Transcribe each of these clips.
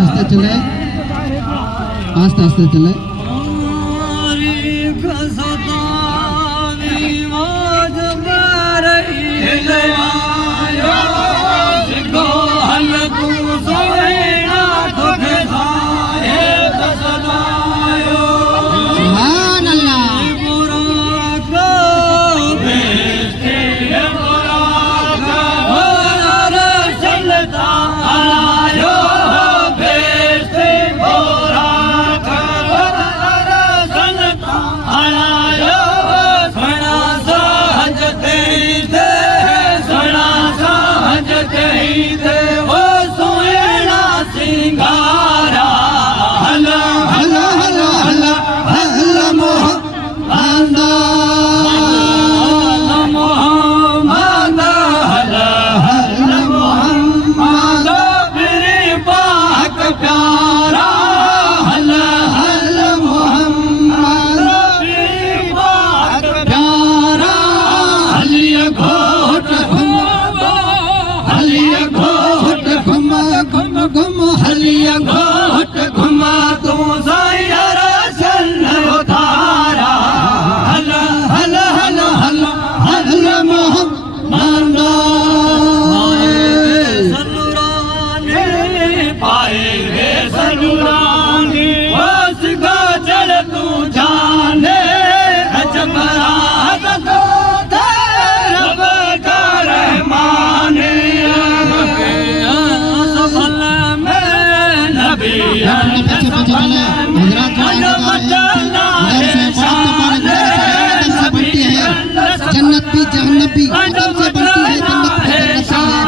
आस्ते चले, आस्ते आस्ते चले। जन्नत भी जहन्नम भी कदम से बढ़ती है, जन्नत भी जन्नत है।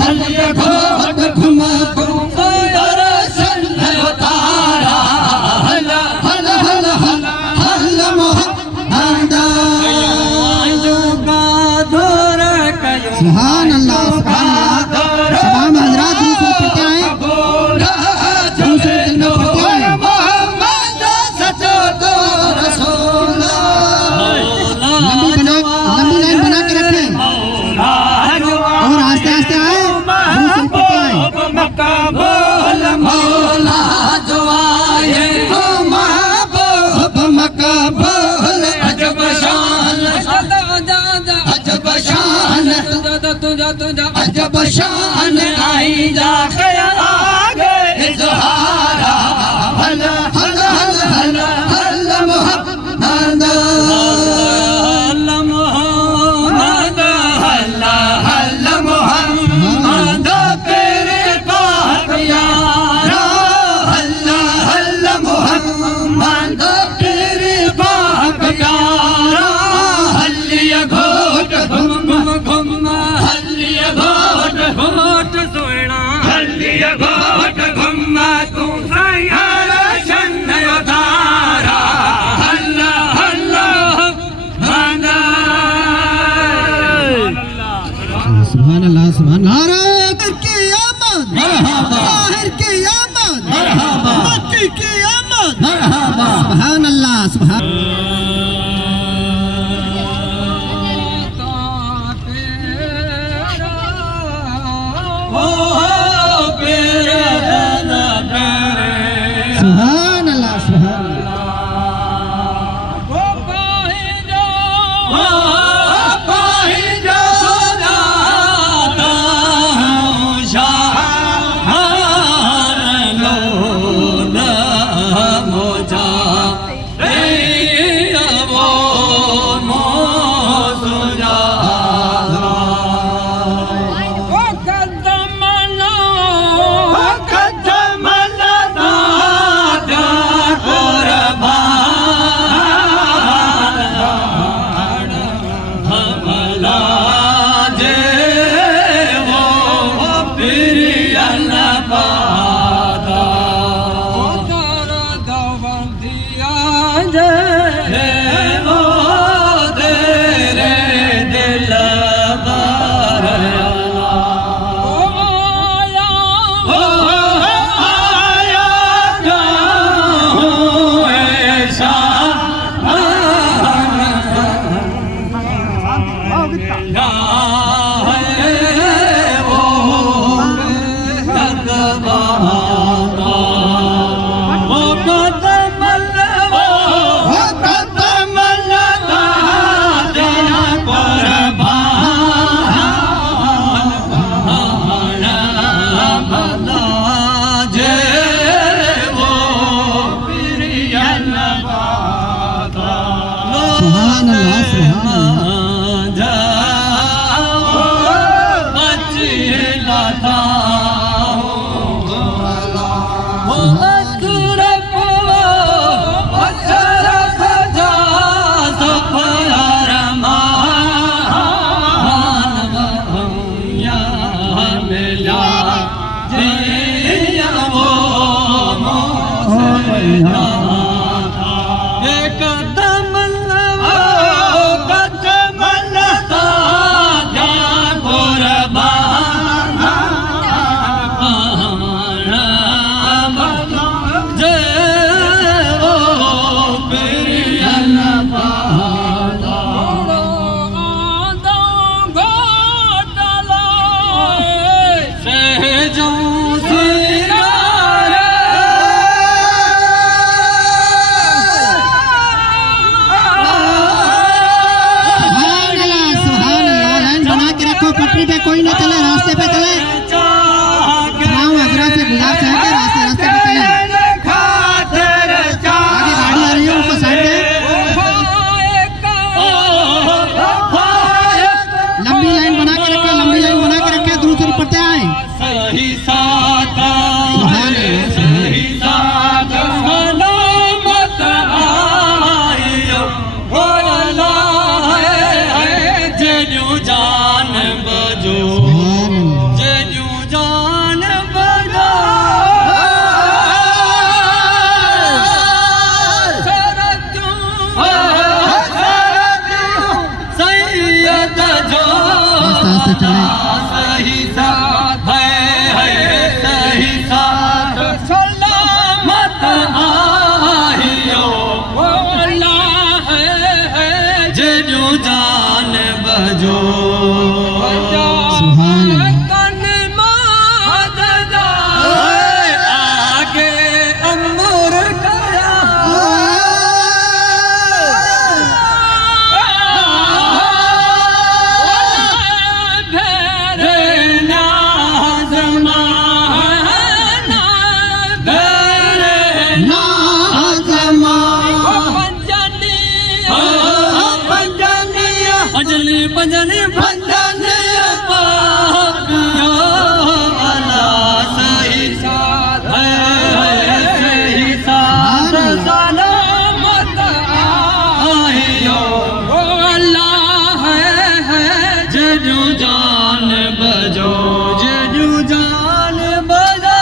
हलिया घोट घुमा दर्शन भयो तारा हल हल हल हल हल मोहम्मद सुभान अल्लाह सुभान अल्लाह तमाम हजरात दूसरे पढ़ते आए दूसरे दिल में पढ़ते आए लंबी लाइन बना के रखें और आस्ते आस्ते आए दूसरे पढ़ते आए मक्का बोल मौला जो आए हो महबूब मक्का बोल अजब शान अजब शान अजब शान आई जा आगे इजहारा हल हल हल हल हल मोहम्मद हल मोहम्मद हल हल मोहम्मद तेरे पाक यारा हल हल मोहम्मद तेरे पाक यारा हलिया घोट घुम घुम हलिया घोट घोट सोना हलिया घोट घुमा तू सयारा चंद तारा हल्ला हल्ला माना सुभान अल्लाह सुभान अल्लाह की आमद मरहबा ताहिर की आमद मरहबा मक्की की आमद मरहबा सुभान अल्लाह सुभान सुभान अल्लाह सुभान सुभान अल्लाह सुभान अल्लाह चले। सही साथ है सही साथ सलामत आहियो अल्लाह है जो जान बजो सुभान अल्लाह। तन मदद आगे अमर करा भजनी भजनी सही साथ है सही साथ सलामत आहियो अल्लाह है जजू जान बजो जजू जान बजो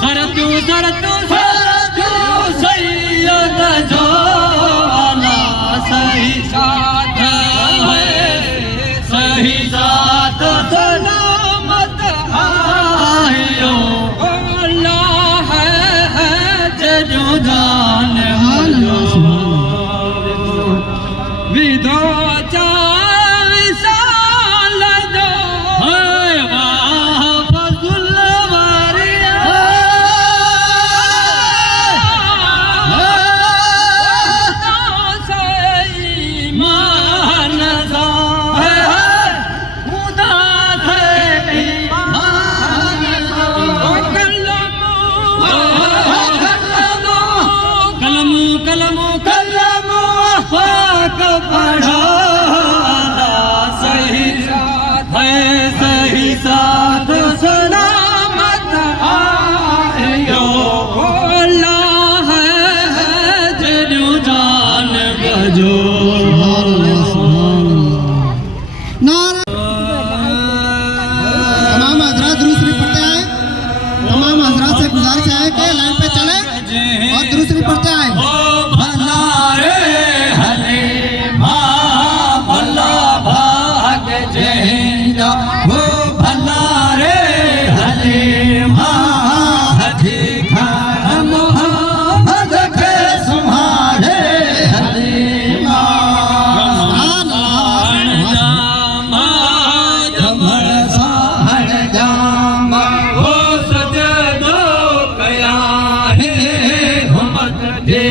सरतू सरतू सरतू सैयद जो आला सही साथ है सही साथ सलामत आहियो अल्लाह है जजू जान बजो विधो चाय साल जो है वाह फजुल वारिया मान सा है खुदा से ईमान कलम कलम पाक पढ़ो सही साथ है सही साथ सलामत आहियो अल्लाह है जजू जान बजो सुभान अल्लाह, सुभान अल्लाह। नारा तमाम हजरात दुरूद शरीफ पढ़ते आए। तमाम हजरात से गुजारिश है कि लाइन पे चले और दुरूद शरीफ पढ़ते आए। भला रे हले भला भाग जहिंदा हो भला रे हले मोहम्मद के सुहारे हले सुभान अल्लाह, सजदो कया है हुमत दे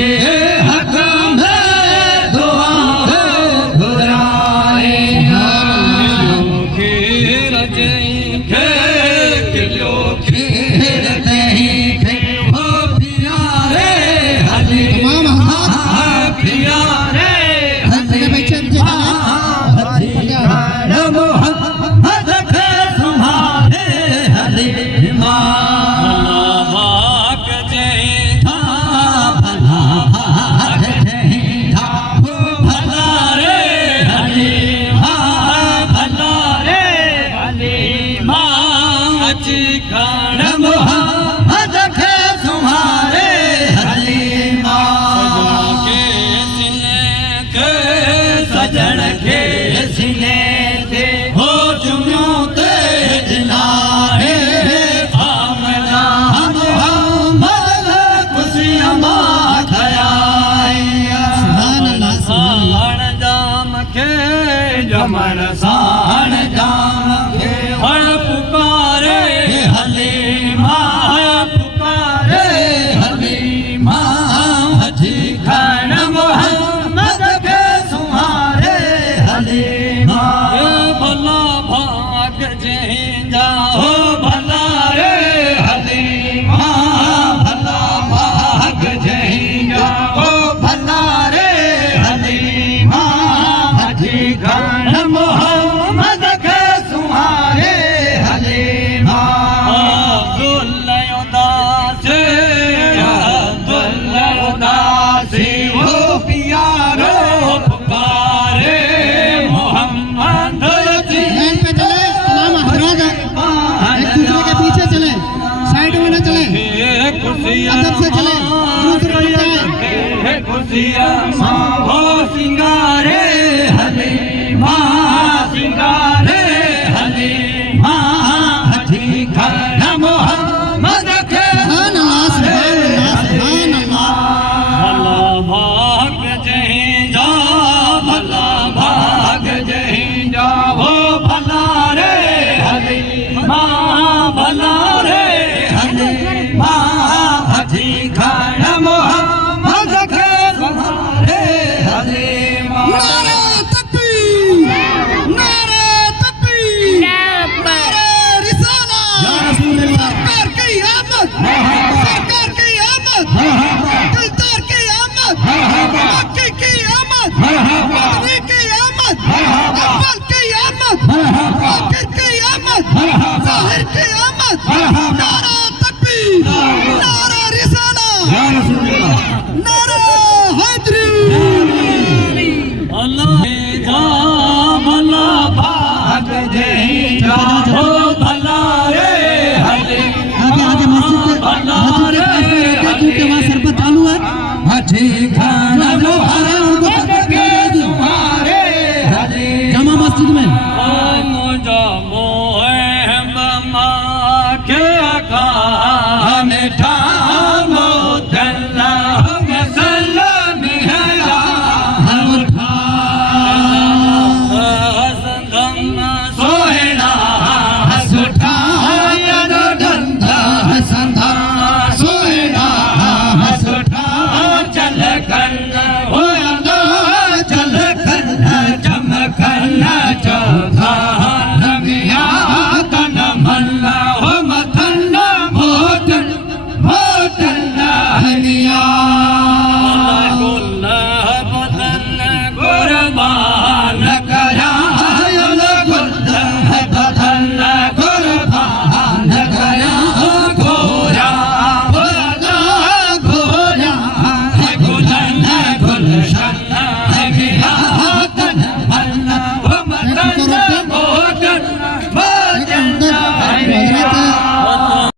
सजन के सिने ते हो जुम्यो ते जिनारे आमना मोहम्मद खुशियां मा खयाए सुभान अल्लाह, सुभान अल्लाह। साण जाम के जमन साण जाम के हर पुकारे हलीमा पुकारे हलीमा हजी खान मोहम्मद के सुहारे हलीमा भला भाग जहिंदा हो भला रे हलीमा भला भाग जहिंदा हो भला रे हलीमा हजी खान मोहम्मद सिया हो सिंगारे हले मां सिंगारे हले मां हठी खड़ा मोहम्मद के सुभान अल्लाह सुभान अल्लाह सुभान अल्लाह भला भाग जहीं जा भला भाग जहीं जा हो भला रे हले मां भला रे हले मां हठी खड़ा मोहम्मद के सहारे हले मां नारे तकबीर नारे तकबीर नारे रिसाला या रसूल अल्लाह सरकार की आमद सरकार की आमद